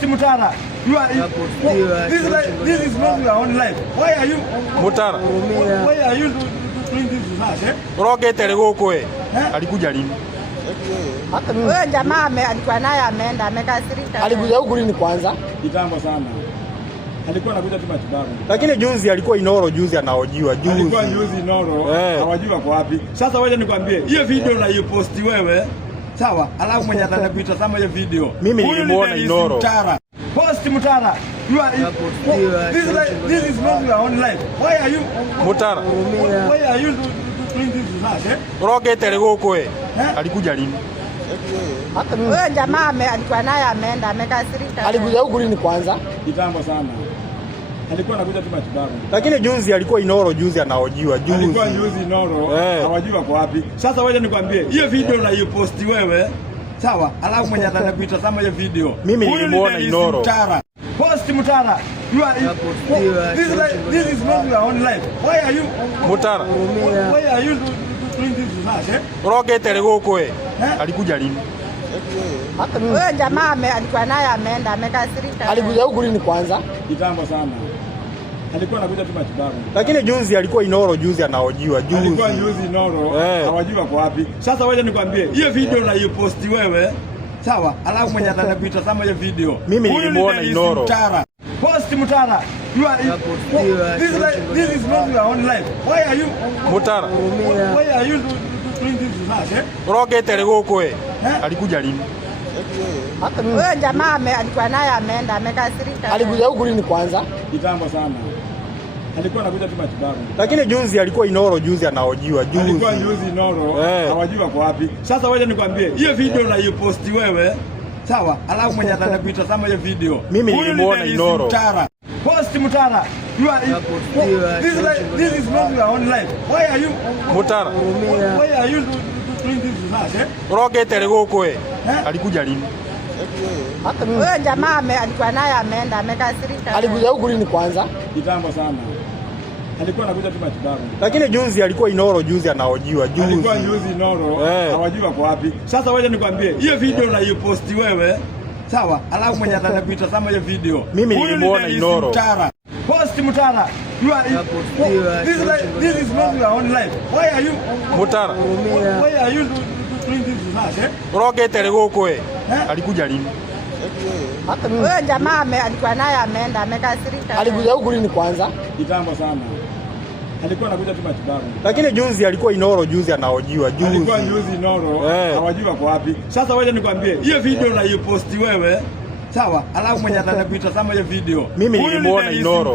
Post Mutara. You are this is not your own life. Why are you Mutara? Why are you doing this with us? Rogete legoko alikuja lini? Huyo jamaa alikuwa naye ameenda amekasirika. Alikuja huku lini kwanza? Kitambo sana. Alikuwa anakuja tu matibabu. Lakini juzi alikuwa Inoro, juzi anaojiwa juzi. Alikuwa juzi Inoro, hawajua kwa wapi. Sasa wewe nikwambie, hiyo video na you post wewe, sawa? Alafu mwenye atakakuitazama hiyo video. Mimi nilimuona Inoro. Post Mutara. You are this is not your own life. Why are you Mutara? Why are you doing this with us? Rogete legoko alikuja lini? Huyo jamaa alikuwa naye ameenda amekasirika. Alikuja huku lini kwanza? Kitambo sana. Alikuwa anakuja tu matibabu. Lakini juzi alikuwa Inoro, juzi anaojiwa juzi. Alikuwa juzi Inoro, hawajua kwa wapi. Sasa wewe nikwambie, hiyo video na you post wewe, sawa? Alafu mwenye atakakuitazama hiyo video. Mimi nilimuona Inoro. Post Mutara. You are this is not your own life. Why are you Mutara? Why are you doing this with us? Rogete legoko alikuja lini? Huyo jamaa alikuwa naye ameenda amekasirika. Alikuja huku lini kwanza? Kitambo sana. Alikuwa anakuja tu matibabu. Lakini juzi alikuwa Inoro, juzi anaojiwa juzi. Alikuwa juzi Inoro, hawajua kwa wapi. Sasa wewe nikwambie, hiyo video na you post wewe, sawa? Alafu mwenye atakakuitazama hiyo video. Mimi nilimuona Inoro. Post Mutara. You are this is not your own life. Why are you Mutara? Why are you doing this with us? Rogete legoko alikuja lini? Huyo jamaa alikuwa naye ameenda amekasirika. Alikuja huku lini kwanza? Kitambo sana. Alikuwa anakuja tu matibabu. Lakini juzi alikuwa Inoro, juzi anaojiwa juzi. Alikuwa juzi Inoro, hawajua kwa wapi. Sasa wewe nikwambie, hiyo video na you post wewe, sawa? Alafu mwenye atakakuitazama hiyo video. Mimi nilimuona Inoro. Post Mutara. You are this is not your own life. Why are you Mutara? Why are you doing this with us? Rogete legoko alikuja lini? Huyo jamaa alikuwa naye ameenda amekasirika. Alikuja huku lini kwanza? Kitambo sana. Alikuwa anakuja tu matibabu. Lakini juzi alikuwa Inoro, juzi anaojiwa juzi. Alikuwa juzi Inoro, hawajua kwa wapi. Sasa wewe nikwambie, hiyo video na you post wewe, sawa? Alafu mwenye atakakuitazama hiyo video. Mimi nilimuona Inoro. Post Mutara. You are this is not your own life. Why are you Mutara? Why are you doing this with us? Rogete legoko alikuja lini? Huyo jamaa alikuwa naye ameenda amekasirika. Alikuja huku lini kwanza? Kitambo sana. Alikuwa anakuja tu matibabu. Lakini juzi alikuwa Inoro, juzi anaojiwa juzi. Alikuwa juzi Inoro, hawajua kwa wapi. Sasa wewe nikwambie, hiyo video na you post wewe, sawa? Alafu mwenye atakakuitazama hiyo video. Mimi nilimuona Inoro.